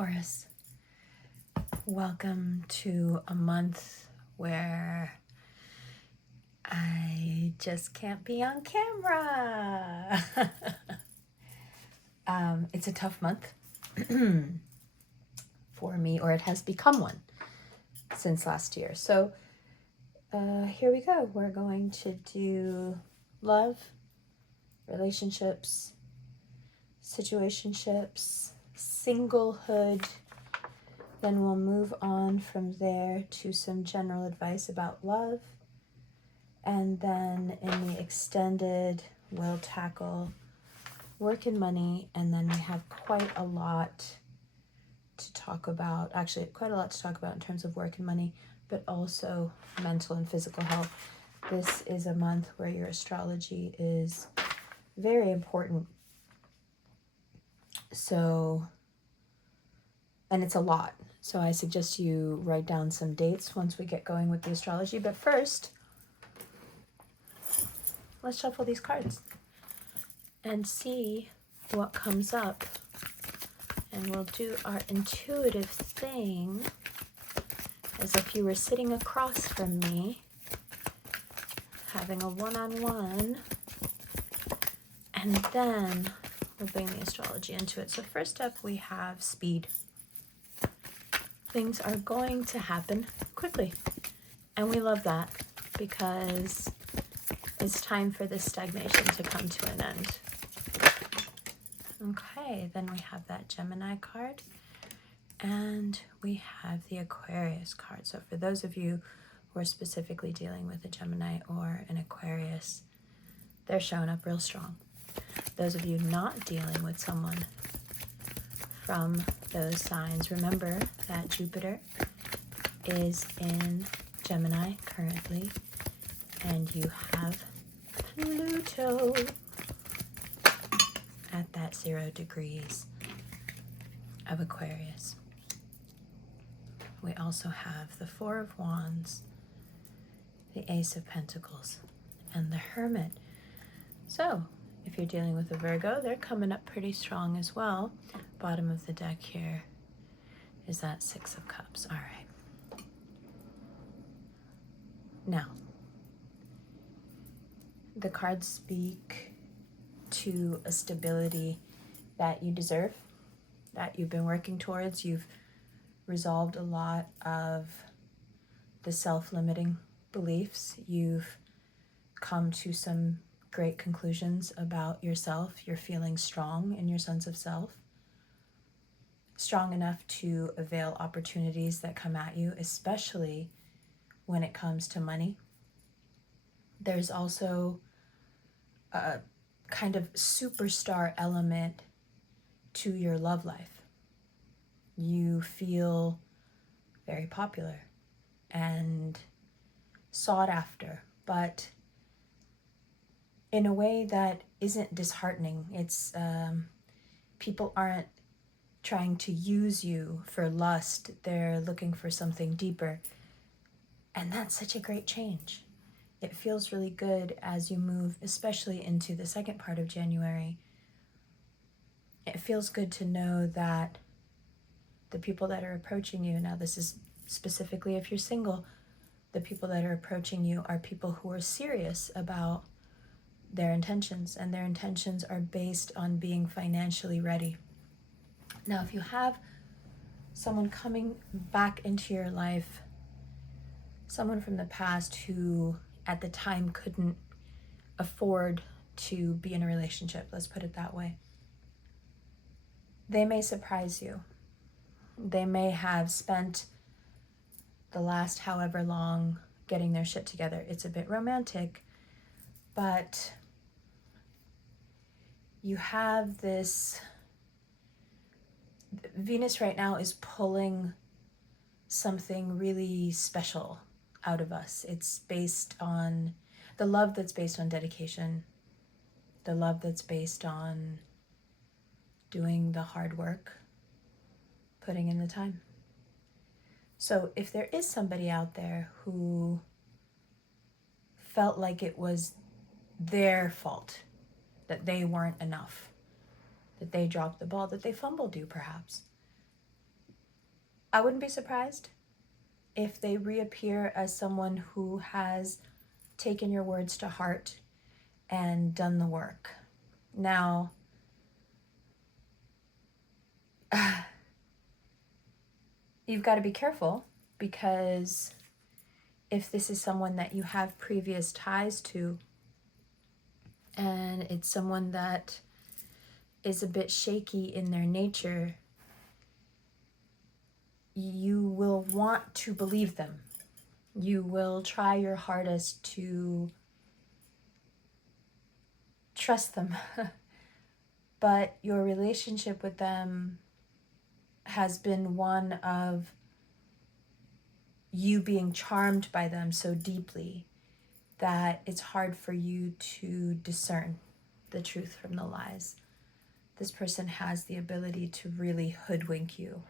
Taurus, welcome to a month where I just can't be on camera. It's a tough month for me, or it has become one since last year. So here we go. We're going to do love, relationships, situationships, singlehood. Then we'll move on from there to some general advice about love. And then in the extended, we'll tackle work and money. And then we have quite a lot to talk about, actually quite a lot to talk about in terms of work and money, but also mental and physical health. This is a month where your astrology is very important. So, and it's a lot. So I suggest you write down some dates once we get going with the astrology. But first, let's shuffle these cards and see what comes up. And we'll do our intuitive thing as if you were sitting across from me, having a one-on-one. And then we'll bring the astrology into it. So first up, we have speed. Things are going to happen quickly. And we love that because it's time for this stagnation to come to an end. Okay, then we have that Gemini card. And we have the Aquarius card. So for those of you who are specifically dealing with a Gemini or an Aquarius, they're showing up real strong. Those of you not dealing with someone from those signs, remember that Jupiter is in Gemini currently, and you have Pluto at that 0 degrees of Aquarius. We also have the Four of Wands, the Ace of Pentacles, and the Hermit. So if you're dealing with a Virgo, they're coming up pretty strong as well. Bottom of the deck here is that Six of Cups. All right. Now, the cards speak to a stability that you deserve, that you've been working towards. You've resolved a lot of the self-limiting beliefs. You've come to some great conclusions about yourself. You're feeling strong in your sense of self, strong enough to avail opportunities that come at you, especially when it comes to money. There's also a kind of superstar element to your love life. You feel very popular and sought after, but in a way that isn't disheartening. It's people aren't trying to use you for lust. They're looking for something deeper. And that's such a great change. It feels really good as you move, especially into the second part of January. It feels good to know that the people that are approaching you, now this is specifically if you're single, the people that are approaching you are people who are serious about their intentions, and their intentions are based on being financially ready. Now, if you have someone coming back into your life, someone from the past who at the time couldn't afford to be in a relationship, let's put it that way, they may surprise you. They may have spent the last however long getting their shit together. It's a bit romantic, but you have this, Venus right now is pulling something really special out of us. It's based on the love that's based on dedication, the love that's based on doing the hard work, putting in the time. So if there is somebody out there who felt like it was their fault, that they weren't enough, that they dropped the ball, that they fumbled you perhaps, I wouldn't be surprised if they reappear as someone who has taken your words to heart and done the work. Now, you've got to be careful, because if this is someone that you have previous ties to, and it's someone that is a bit shaky in their nature, you will want to believe them. You will try your hardest to trust them. But your relationship with them has been one of you being charmed by them so deeply that it's hard for you to discern the truth from the lies. This person has the ability to really hoodwink you.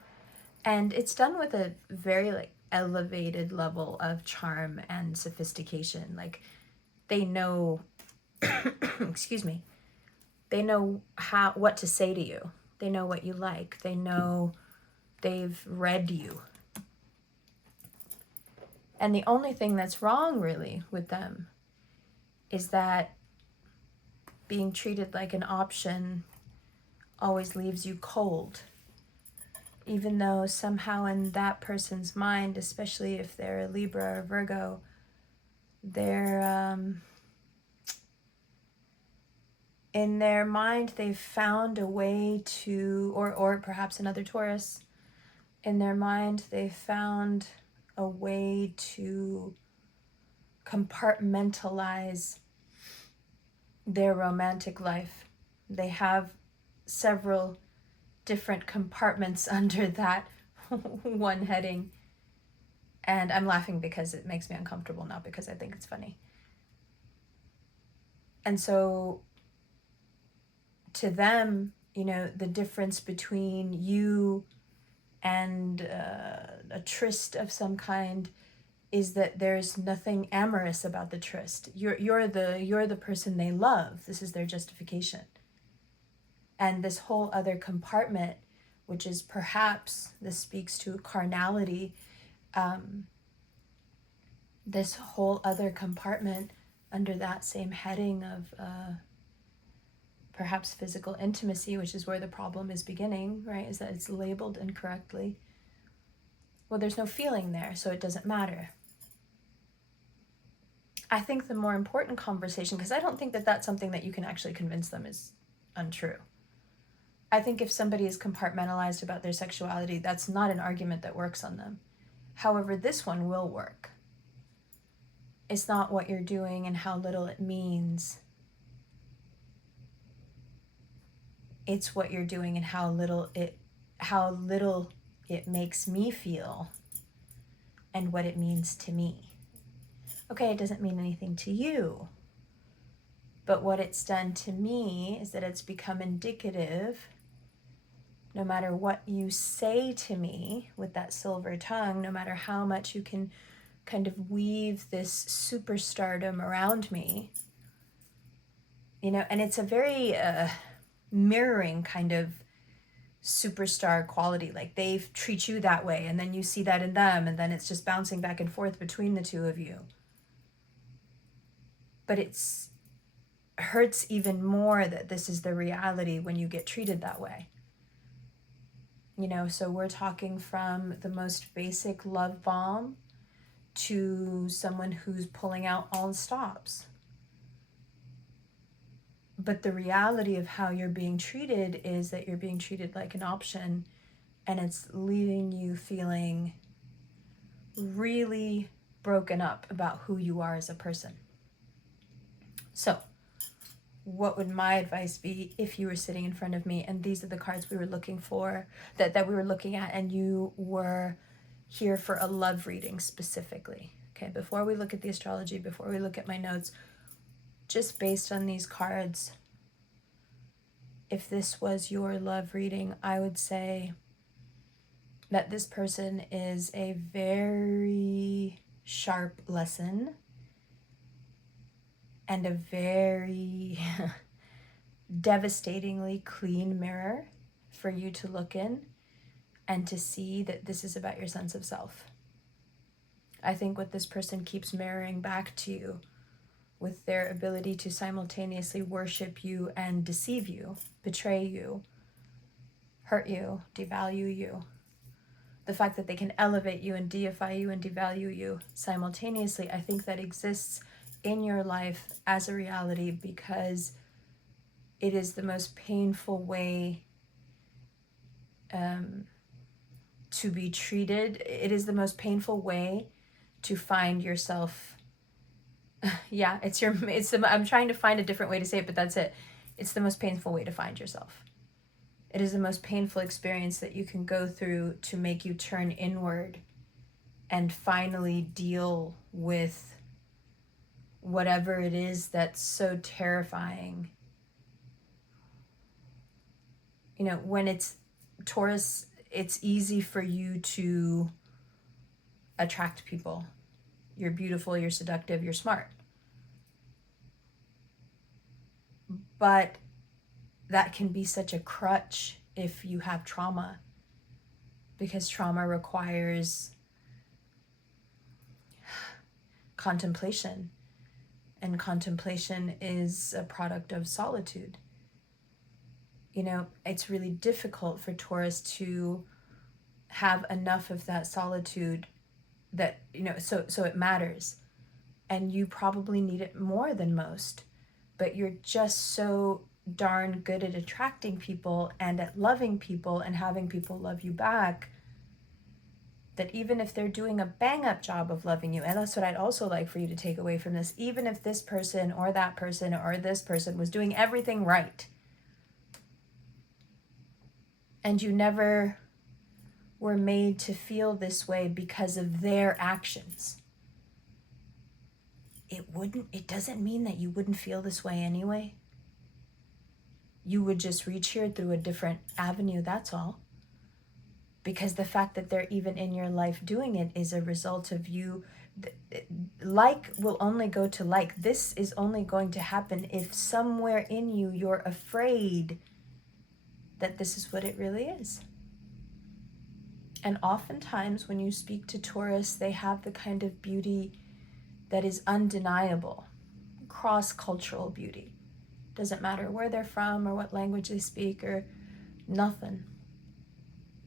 And it's done with a very elevated level of charm and sophistication. Like, they know excuse me, they know what to say to you. They know what you like. They know, they've read you. And the only thing that's wrong really with them is that being treated like an option always leaves you cold. Even though somehow in that person's mind, especially if they're a Libra or Virgo, they're in their mind they've found a way to, or perhaps another Taurus, in their mind they've found a way to compartmentalize their romantic life. They have several different compartments under that one heading. And I'm laughing because it makes me uncomfortable, not because I think it's funny. And so to them, the difference between you and a tryst of some kind is that there's nothing amorous about the tryst. You're the person they love. This is their justification. And this whole other compartment, which is perhaps, this speaks to carnality, this whole other compartment under that same heading of perhaps physical intimacy, which is where the problem is beginning, right? Is that it's labeled incorrectly. Well, there's no feeling there, so it doesn't matter. I think the more important conversation, because I don't think that that's something that you can actually convince them is untrue. I think if somebody is compartmentalized about their sexuality, that's not an argument that works on them. However, this one will work. It's not what you're doing and how little it means. It's what you're doing and how little it makes me feel and what it means to me. Okay, it doesn't mean anything to you, but what it's done to me is that it's become indicative. No matter what you say to me with that silver tongue, no matter how much you can kind of weave this superstardom around me, and it's a very mirroring kind of superstar quality. Like, they treat you that way, and then you see that in them, and then it's just bouncing back and forth between the two of you. But it's hurts even more that this is the reality when you get treated that way. So we're talking from the most basic love bomb to someone who's pulling out all the stops. But the reality of how you're being treated is that you're being treated like an option, and it's leaving you feeling really broken up about who you are as a person. So, what would my advice be if you were sitting in front of me and these are the cards we were looking for, that we were looking at, and you were here for a love reading specifically? Okay, before we look at the astrology, before we look at my notes, just based on these cards, if this was your love reading, I would say that this person is a very sharp lesson and a very devastatingly clean mirror for you to look in and to see that this is about your sense of self. I think what this person keeps mirroring back to you with their ability to simultaneously worship you and deceive you, betray you, hurt you, devalue you. The fact that they can elevate you and deify you and devalue you simultaneously, I think that exists in your life as a reality because it is the most painful way to be treated. It is the most painful way to find yourself. Yeah, I'm trying to find a different way to say it, but that's it. It's the most painful way to find yourself. It is the most painful experience that you can go through to make you turn inward and finally deal with whatever it is that's so terrifying. You know, when it's Taurus, it's easy for you to attract people. You're beautiful, you're seductive, you're smart. But that can be such a crutch if you have trauma, because trauma requires contemplation, and contemplation is a product of solitude. You know, it's really difficult for Taurus to have enough of that solitude that, you know, so it matters. And you probably need it more than most, but you're just so darn good at attracting people and at loving people and having people love you back that even if they're doing a bang up job of loving you, and that's what I'd also like for you to take away from this, even if this person or that person or this person was doing everything right and you never were made to feel this way because of their actions, it doesn't mean that you wouldn't feel this way anyway. You would just reach here through a different avenue, that's all. Because the fact that they're even in your life doing it is a result of you. Like will only go to like. This is only going to happen if somewhere in you you're afraid that this is what it really is. And oftentimes when you speak to Taurus, they have the kind of beauty that is undeniable, cross-cultural beauty. Doesn't matter where they're from or what language they speak or nothing.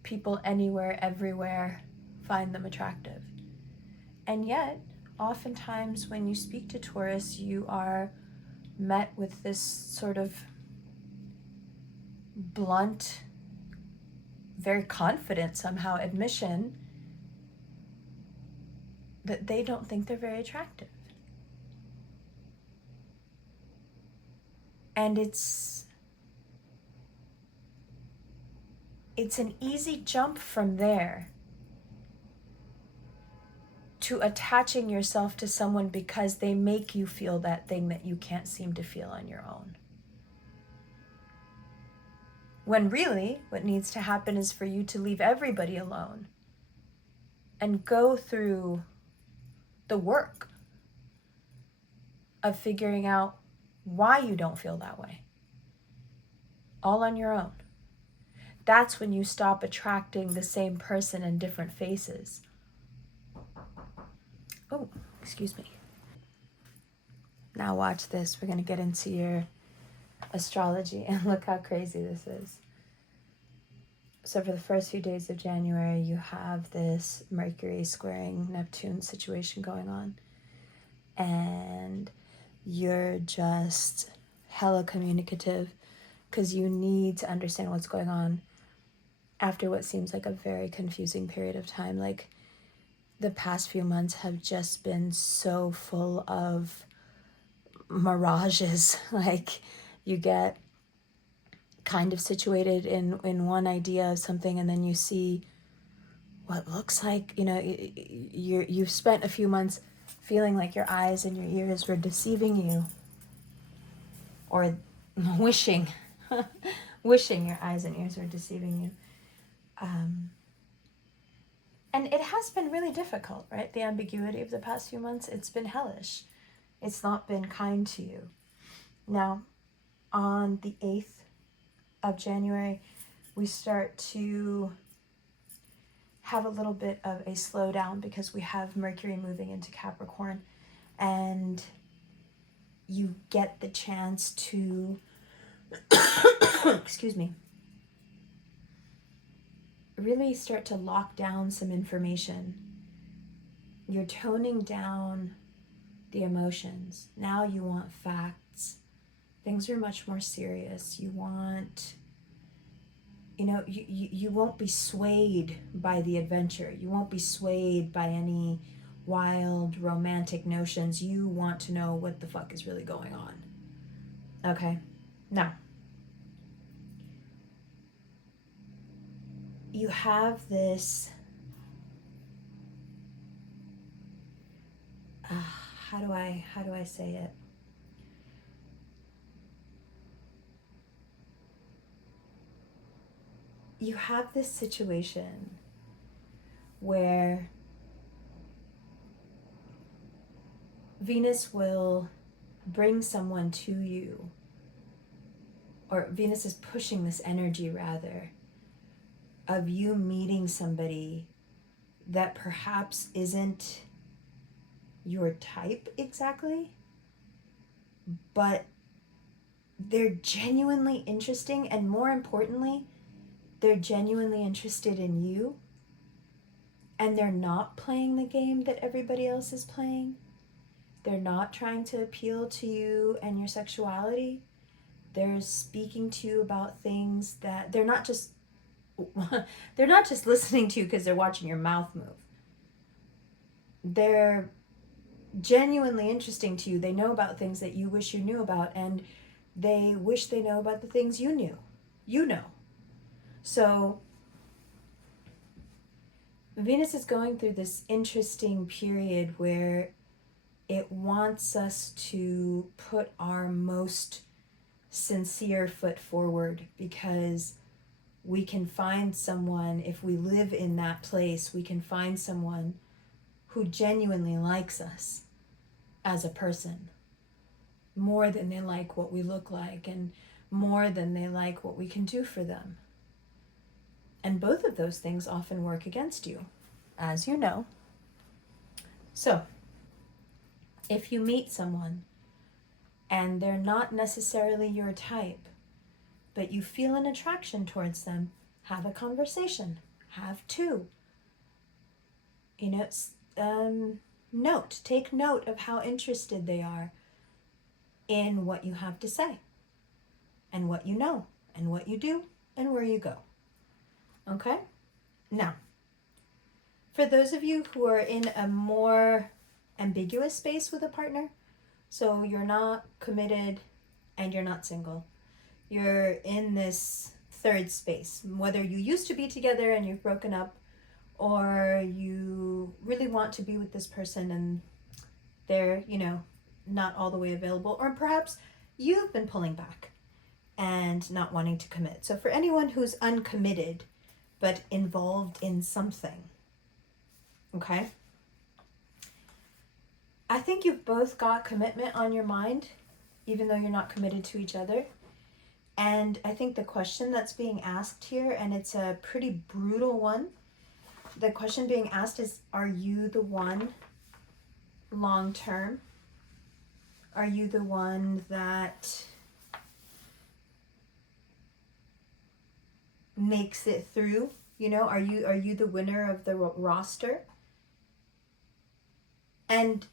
People anywhere, everywhere find them attractive. And yet, oftentimes when you speak to Taurus, you are met with this sort of blunt, very confident somehow admission that they don't think they're very attractive. And it's an easy jump from there to attaching yourself to someone because they make you feel that thing that you can't seem to feel on your own. When really, what needs to happen is for you to leave everybody alone and go through the work of figuring out why you don't feel that way, all on your own. That's when you stop attracting the same person in different faces. Oh, excuse me. Now watch this. We're going to get into your astrology and look how crazy this is. So for the first few days of January, you have this Mercury squaring Neptune situation going on. And you're just hella communicative because you need to understand what's going on after what seems like a very confusing period of time. Like, the past few months have just been so full of mirages. Like, you get kind of situated in one idea of something, and then you see what looks like, you know, you've spent a few months feeling like your eyes and your ears were deceiving you, or wishing your eyes and ears were deceiving you. And it has been really difficult, right? The ambiguity of the past few months, it's been hellish. It's not been kind to you. Now, on the 8th of January, we start to have a little bit of a slowdown because we have Mercury moving into Capricorn, and you get the chance to, excuse me, really start to lock down some information. You're toning down the emotions. Now you want facts. Things are much more serious. You want, you won't be swayed by the adventure. You won't be swayed by any wild romantic notions. You want to know what the fuck is really going on. Okay? Now, you have this, how do I say it? You have this situation where Venus will bring someone to you, or Venus is pushing this energy rather, of you meeting somebody that perhaps isn't your type exactly, but they're genuinely interesting, and more importantly, they're genuinely interested in you, and they're not playing the game that everybody else is playing. They're not trying to appeal to you and your sexuality. They're speaking to you about things that they're not just listening to you because they're watching your mouth move. They're genuinely interesting to you. They know about things that you wish you knew about, and they wish they know about the things you knew. You know. So Venus is going through this interesting period where it wants us to put our most sincere foot forward, because we can find someone, if we live in that place, we can find someone who genuinely likes us as a person, more than they like what we look like, and more than they like what we can do for them. And both of those things often work against you, as you know. So, if you meet someone and they're not necessarily your type, but you feel an attraction towards them, have a conversation. Have two. Take note of how interested they are in what you have to say, and what you know, and what you do, and where you go. Okay? Now, for those of you who are in a more ambiguous space with a partner, so you're not committed and you're not single, you're in this third space, whether you used to be together and you've broken up, or you really want to be with this person and they're, not all the way available, or perhaps you've been pulling back and not wanting to commit. So for anyone who's uncommitted but involved in something, okay? I think you've both got commitment on your mind, even though you're not committed to each other. And I think the question that's being asked here, and it's a pretty brutal one, the question being asked is, are you the one long term? Are you the one that makes it through? Are you the winner of the roster? And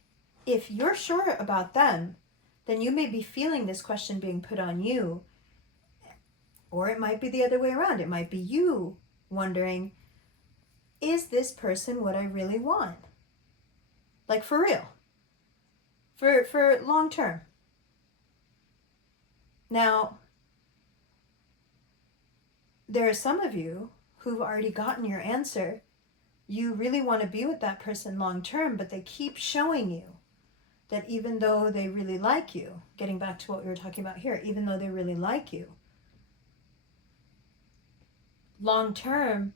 if you're sure about them, then you may be feeling this question being put on you. Or it might be the other way around. It might be you wondering, is this person what I really want? Like, for real. For long term. Now, there are some of you who've already gotten your answer. You really want to be with that person long term, but they keep showing you that even though they really like you, getting back to what we were talking about here, even though they really like you, long term,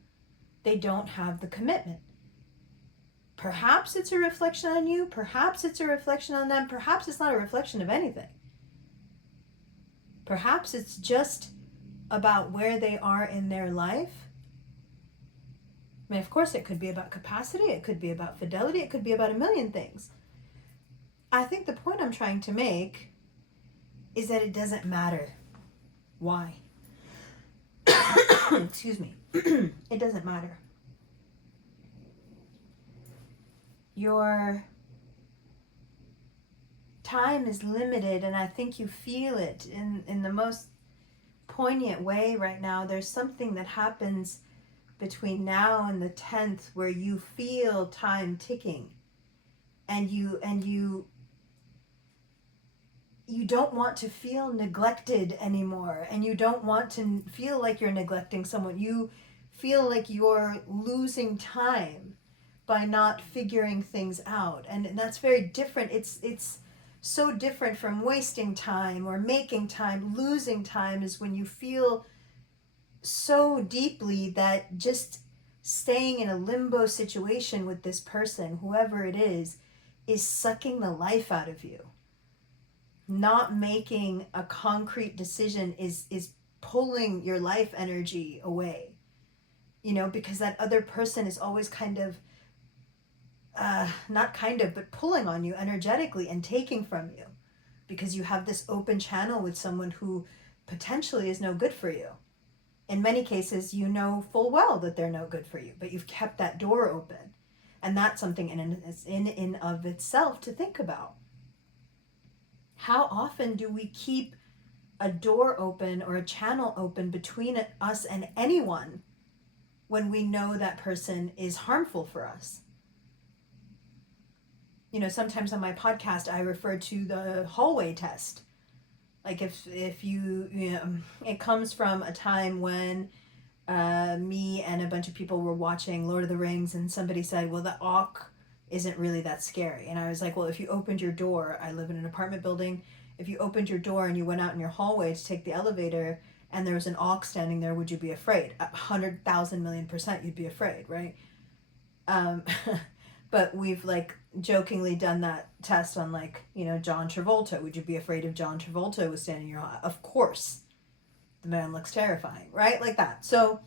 they don't have the commitment. Perhaps it's a reflection on you, perhaps it's a reflection on them, perhaps it's not a reflection of anything. Perhaps it's just about where they are in their life, I mean, of course, it could be about capacity, it could be about fidelity, it could be about a million things. I think the point I'm trying to make is that it doesn't matter why. Excuse me. It doesn't matter. Your time is limited, and I think you feel it in the most poignant way right now. There's something that happens between now and the 10th where you feel time ticking, and you don't want to feel neglected anymore, and you don't want to feel like you're neglecting someone. You feel like you're losing time by not figuring things out, and that's very different. It's so different from wasting time or making time. Losing time is when you feel so deeply that just staying in a limbo situation with this person, whoever it is sucking the life out of you. Not making a concrete decision is pulling your life energy away, because that other person is always kind of not kind of, but pulling on you energetically and taking from you, because you have this open channel with someone who potentially is no good for you. In many cases, you know full well that they're no good for you, but you've kept that door open. And that's something in of itself to think about. How often do we keep a door open or a channel open between us and anyone when we know that person is harmful for us? Sometimes on my podcast, I refer to the hallway test. Like if you it comes from a time when me and a bunch of people were watching Lord of the Rings, and somebody said, well, the Auk isn't really that scary. And I was like, well, if you opened your door, I live in an apartment building, if you opened your door and you went out in your hallway to take the elevator and there was an Auk standing there, would you be afraid? 100,000,000,000% you'd be afraid, right? But we've jokingly done that test on John Travolta. Would you be afraid if John Travolta was standing in your hall? Of course. The man looks terrifying, right? Like that. So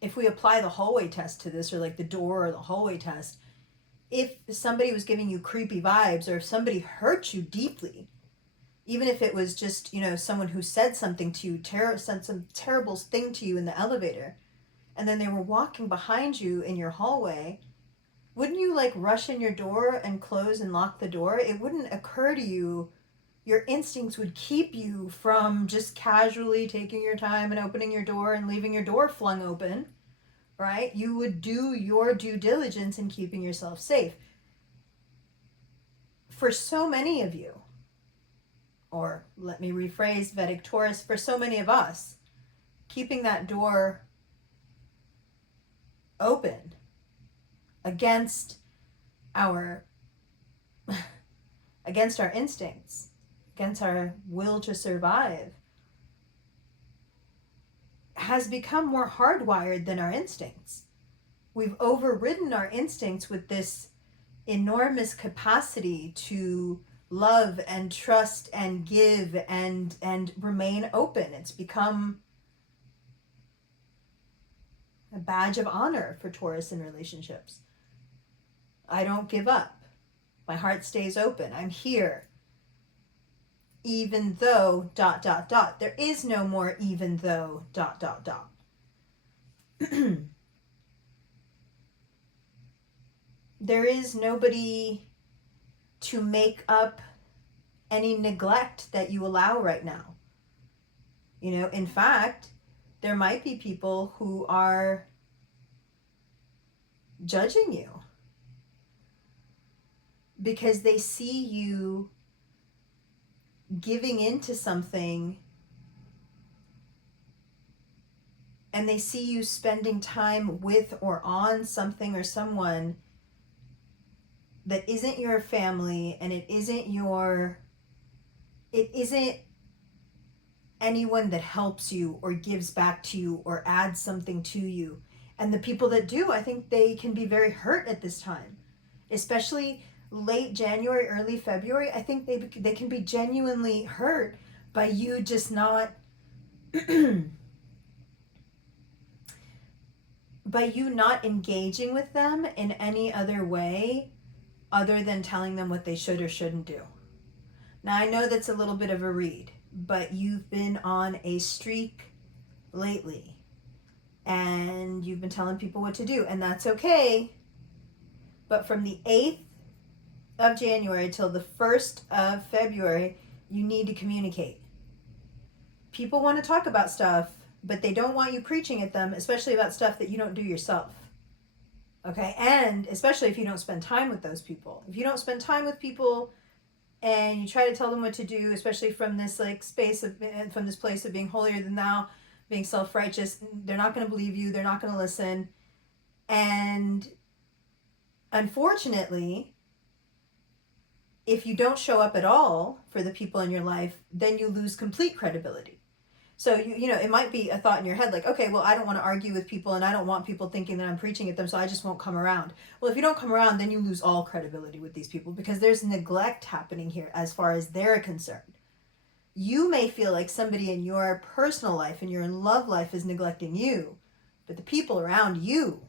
if we apply the hallway test to this, or the door or the hallway test, if somebody was giving you creepy vibes, or if somebody hurt you deeply, even if it was just, someone who said something to you, said some terrible thing to you in the elevator, and then they were walking behind you in your hallway, wouldn't you rush in your door and close and lock the door? It wouldn't occur to you. Your instincts would keep you from just casually taking your time and opening your door and leaving your door flung open, right? You would do your due diligence in keeping yourself safe. For so many of you, or let me rephrase Vedic Taurus, for so many of us, keeping that door open against our instincts, against our will to survive, has become more hardwired than our instincts. We've overridden our instincts with this enormous capacity to love and trust and give and remain open. It's become a badge of honor for Taurus in relationships. I don't give up. My heart stays open. I'm here. Even though ... There is no more even though ... There is nobody to make up any neglect that you allow right now. In fact, there might be people who are judging you because they see you giving into something, and they see you spending time with or on something or someone that isn't your family, and it isn't anyone that helps you or gives back to you or adds something to you. And the people that do, I think they can be very hurt at this time, especially late January, early February. I think they can be genuinely hurt by you just not by you not engaging with them in any other way other than telling them what they should or shouldn't do. Now, I know that's a little bit of a read, but you've been on a streak lately and you've been telling people what to do, and that's okay. But from the 8th of January till the 1st of February, you need to communicate. People want to talk about stuff, but they don't want you preaching at them, especially about stuff that you don't do yourself. Okay? And especially if you don't spend time with those people. If you don't spend time with people and you try to tell them what to do, especially from this space of, from this place of being holier than thou, being self-righteous, they're not going to believe you, they're not going to listen. And unfortunately, if you don't show up at all for the people in your life, then you lose complete credibility. So, it might be a thought in your head like, okay, well, I don't want to argue with people and I don't want people thinking that I'm preaching at them, so I just won't come around. Well, if you don't come around, then you lose all credibility with these people because there's neglect happening here as far as they're concerned. You may feel like somebody in your personal life and your love life is neglecting you, but the people around you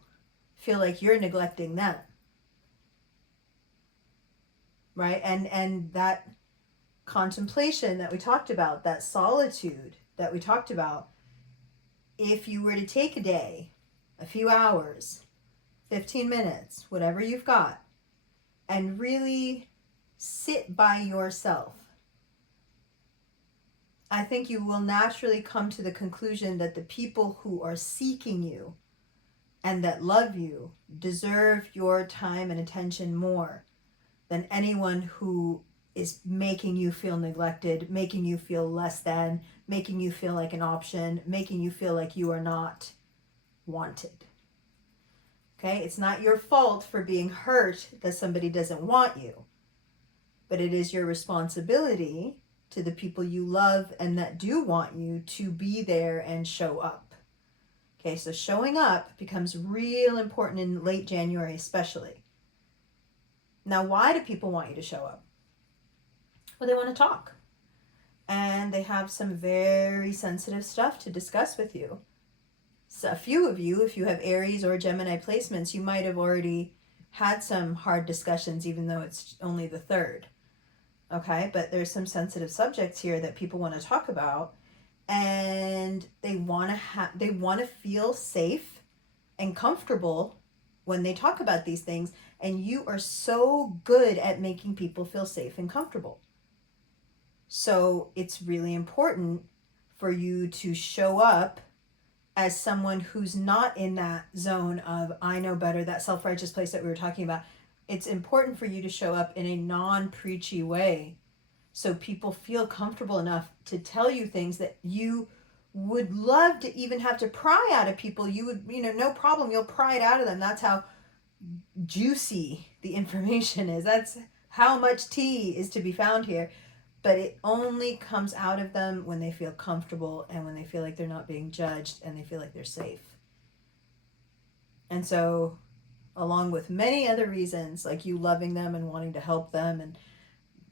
feel like you're neglecting them. Right? And that contemplation that we talked about, that solitude that we talked about, if you were to take a day, a few hours, 15 minutes, whatever you've got, and really sit by yourself, I think you will naturally come to the conclusion that the people who are seeking you and that love you deserve your time and attention more than anyone who is making you feel neglected, making you feel less than, making you feel like an option, making you feel like you are not wanted. Okay? It's not your fault for being hurt that somebody doesn't want you, but it is your responsibility to the people you love and that do want you to be there and show up. Okay, so showing up becomes real important in late January especially. Now, why do people want you to show up? Well, they want to talk. And they have some very sensitive stuff to discuss with you. So a few of you, if you have Aries or Gemini placements, you might have already had some hard discussions, even though it's only the 3rd. Okay, but there's some sensitive subjects here that people want to talk about, and they want to feel safe and comfortable when they talk about these things, and you are so good at making people feel safe and comfortable. So it's really important for you to show up as someone who's not in that zone of I know better, that self-righteous place that we were talking about. It's important for you to show up in a non-preachy way so people feel comfortable enough to tell you things that you would love to even have to pry out of people. You would, no problem, you'll pry it out of them. That's how juicy the information is. That's how much tea is to be found here. But it only comes out of them when they feel comfortable and when they feel like they're not being judged and they feel like they're safe. And so, along with many other reasons, like you loving them and wanting to help them and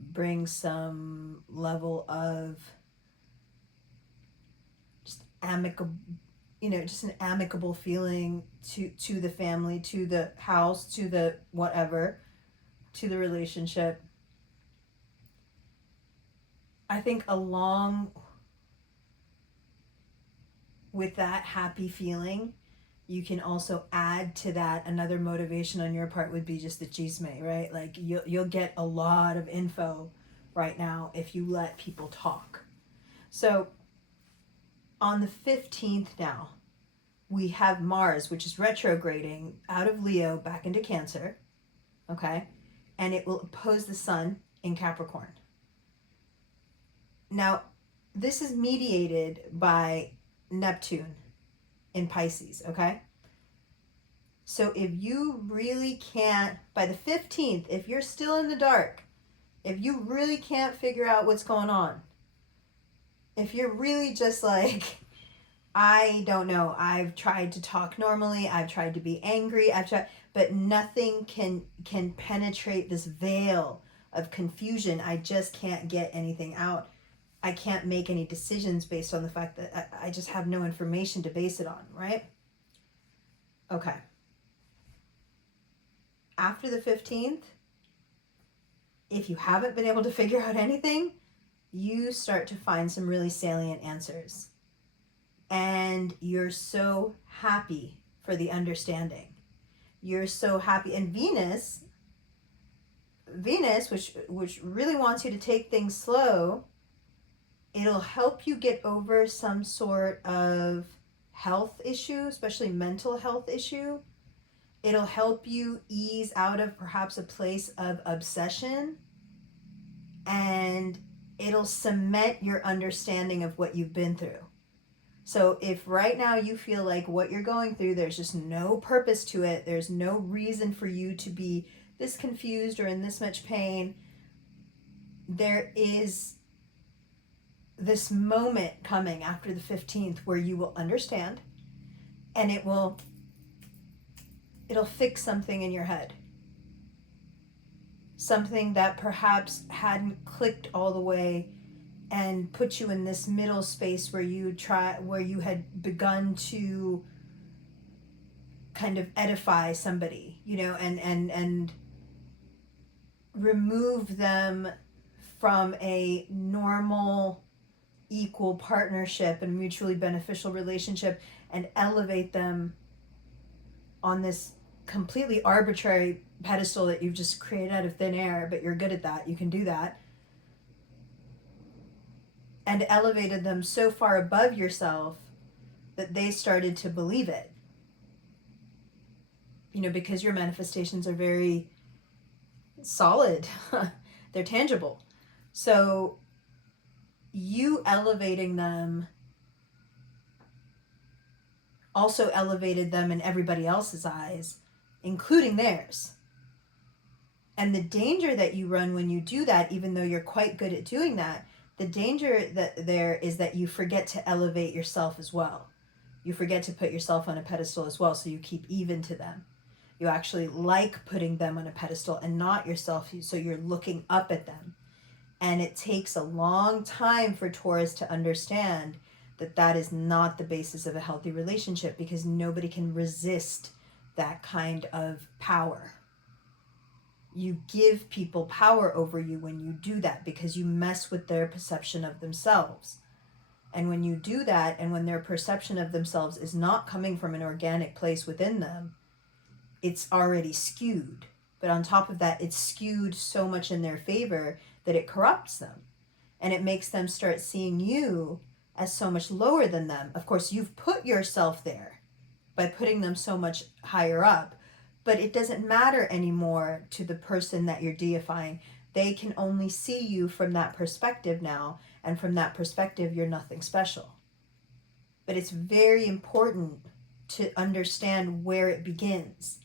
bring some level of just amicable, just an amicable feeling to the family, to the house, to the whatever, to the relationship. I think along with that happy feeling, you can also add to that another motivation on your part would be just the chisme, right? Like you'll get a lot of info right now if you let people talk. So on the 15th now, we have Mars, which is retrograding out of Leo back into Cancer, okay? And it will oppose the Sun in Capricorn. Now, this is mediated by Neptune in Pisces, okay? So if you really can't, by the 15th, if you're still in the dark, if you really can't figure out what's going on, if you're really just like, I don't know, I've tried to talk normally, I've tried to be angry, but nothing can penetrate this veil of confusion. I just can't get anything out. I can't make any decisions based on the fact that I just have no information to base it on, right? Okay. After the 15th, if you haven't been able to figure out anything, you start to find some really salient answers. And you're so happy for the understanding. You're so happy. And Venus, which really wants you to take things slow, it'll help you get over some sort of health issue, especially mental health issue. It'll help you ease out of perhaps a place of obsession, and it'll cement your understanding of what you've been through. So if right now you feel like what you're going through, there's just no purpose to it, there's no reason for you to be this confused or in this much pain, there is this moment coming after the 15th where you will understand, and it'll fix something in your head. Something that perhaps hadn't clicked all the way and put you in this middle space where you had begun to kind of edify somebody, and remove them from a normal equal partnership and mutually beneficial relationship and elevate them on this completely arbitrary pedestal that you've just created out of thin air, but you're good at that, you can do that, and elevated them so far above yourself that they started to believe it. Because your manifestations are very solid, they're tangible. So you elevating them also elevated them in everybody else's eyes, including theirs. And the danger that you run when you do that, even though you're quite good at doing that, the danger that there is that you forget to elevate yourself as well. You forget to put yourself on a pedestal as well, so you keep even to them. You actually like putting them on a pedestal and not yourself, so you're looking up at them. And it takes a long time for Taurus to understand that that is not the basis of a healthy relationship, because nobody can resist that kind of power. You give people power over you when you do that, because you mess with their perception of themselves. And when you do that, and when their perception of themselves is not coming from an organic place within them, it's already skewed. But on top of that, it's skewed so much in their favor that it corrupts them. And it makes them start seeing you as so much lower than them. Of course, you've put yourself there by putting them so much higher up, but it doesn't matter anymore to the person that you're deifying. They can only see you from that perspective now, and from that perspective, you're nothing special. But it's very important to understand where it begins.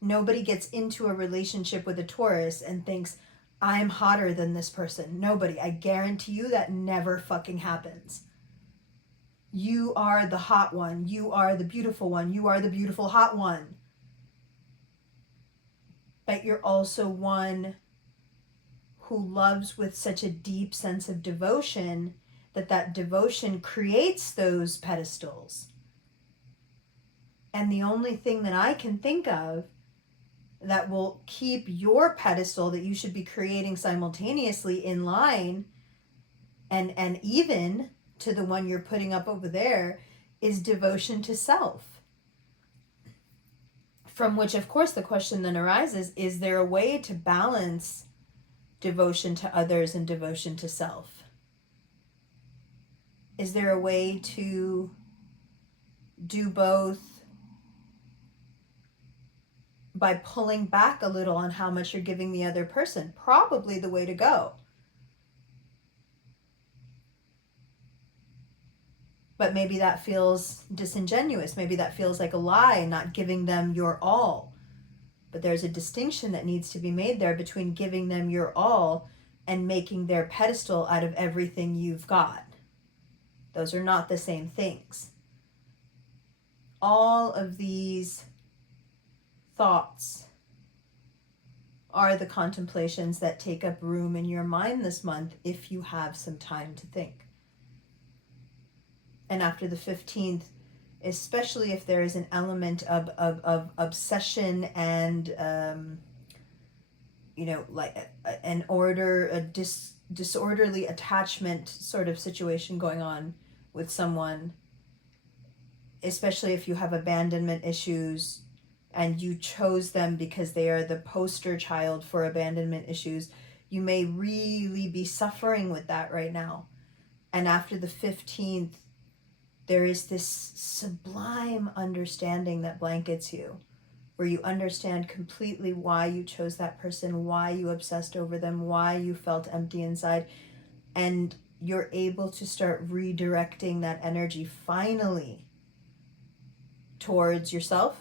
Nobody gets into a relationship with a Taurus and thinks, I'm hotter than this person. Nobody. I guarantee you that never fucking happens. You are the hot one. You are the beautiful one. You are the beautiful hot one. But you're also one who loves with such a deep sense of devotion that devotion creates those pedestals. And the only thing that I can think of that will keep your pedestal that you should be creating simultaneously in line and even to the one you're putting up over there is devotion to self. From which, of course, the question then arises, is there a way to balance devotion to others and devotion to self? Is there a way to do both by pulling back a little on how much you're giving the other person? Probably the way to go. But maybe that feels disingenuous. Maybe that feels like a lie, not giving them your all. But there's a distinction that needs to be made there between giving them your all and making their pedestal out of everything you've got. Those are not the same things. All of these thoughts are the contemplations that take up room in your mind this month if you have some time to think. And after the 15th, especially if there is an element of obsession and like an order, a disorderly attachment sort of situation going on with someone, especially if you have abandonment issues and you chose them because they are the poster child for abandonment issues. You may really be suffering with that right now. And after the 15th, there is this sublime understanding that blankets you, where you understand completely why you chose that person, why you obsessed over them, why you felt empty inside, and you're able to start redirecting that energy finally towards yourself,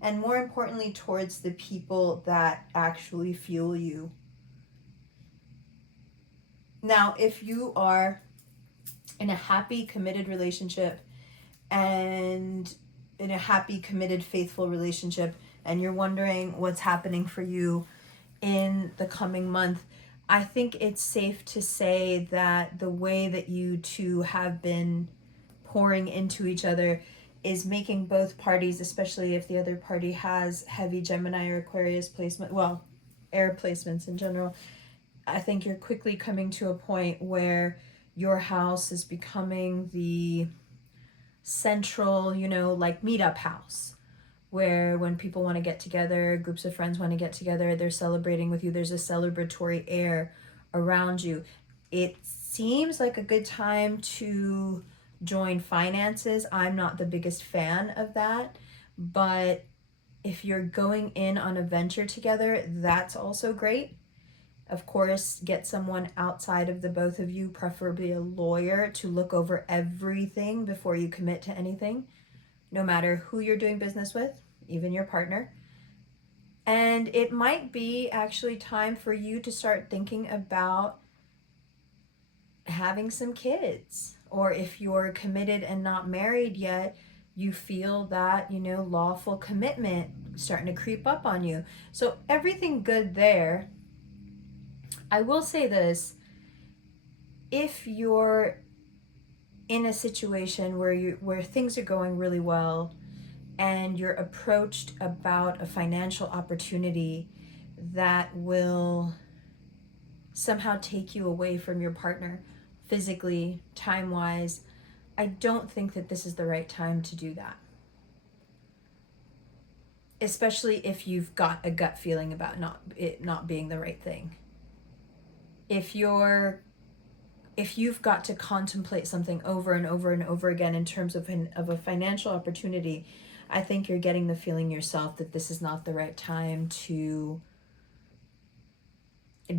and more importantly, towards the people that actually fuel you. Now, if you are in a happy, committed relationship and in a happy, committed, faithful relationship, and you're wondering what's happening for you in the coming month, I think it's safe to say that the way that you two have been pouring into each other is making both parties, especially if the other party has heavy Gemini or Aquarius placement, well, air placements in general, I think you're quickly coming to a point where your house is becoming the central, like meetup house, where when people want to get together, groups of friends want to get together, they're celebrating with you. There's a celebratory air around you. It seems like a good time to join finances. I'm not the biggest fan of that, but if you're going in on a venture together, that's also great. Of course, get someone outside of the both of you, preferably a lawyer, to look over everything before you commit to anything, no matter who you're doing business with, even your partner. And it might be actually time for you to start thinking about having some kids. Or if you're committed and not married yet, you feel that, lawful commitment starting to creep up on you. So everything good there. I will say this, if you're in a situation where things are going really well and you're approached about a financial opportunity that will somehow take you away from your partner physically, time-wise, I don't think that this is the right time to do that. Especially if you've got a gut feeling about it not being the right thing. If you've got to contemplate something over and over and over again in terms of a financial opportunity, I think you're getting the feeling yourself that this is not the right time to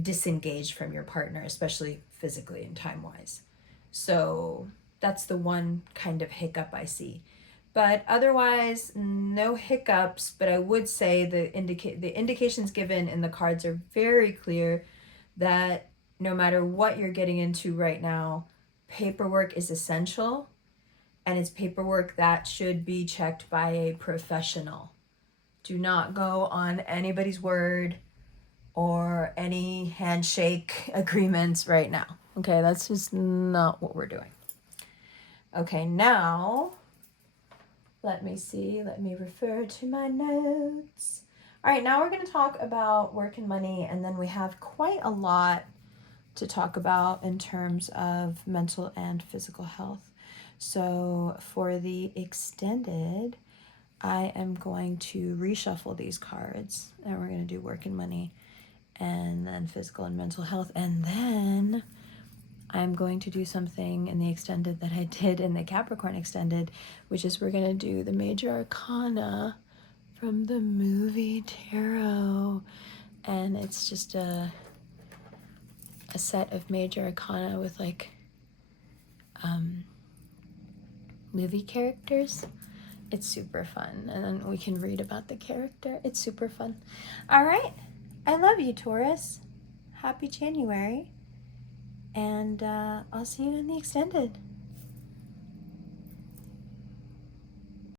disengage from your partner, especially physically and time-wise. So that's the one kind of hiccup I see. But otherwise, no hiccups, but I would say the indications given in the cards are very clear that no matter what you're getting into right now, paperwork is essential, and it's paperwork that should be checked by a professional. Do not go on anybody's word or any handshake agreements right now. Okay, that's just not what we're doing. Okay, now, let me see. Let me refer to my notes. All right, now we're going to talk about work and money, and then we have quite a lot to talk about in terms of mental and physical health. So for the extended, I am going to reshuffle these cards, and we're going to do work and money, and then physical and mental health, and then I'm going to do something in the extended that I did in the Capricorn extended, which is we're going to do the major arcana from the movie Tarot, and it's just a set of major arcana with like movie characters. It's super fun, and then we can read about the character. It's super fun. All right, I love you, Taurus. Happy January, and I'll see you in the extended.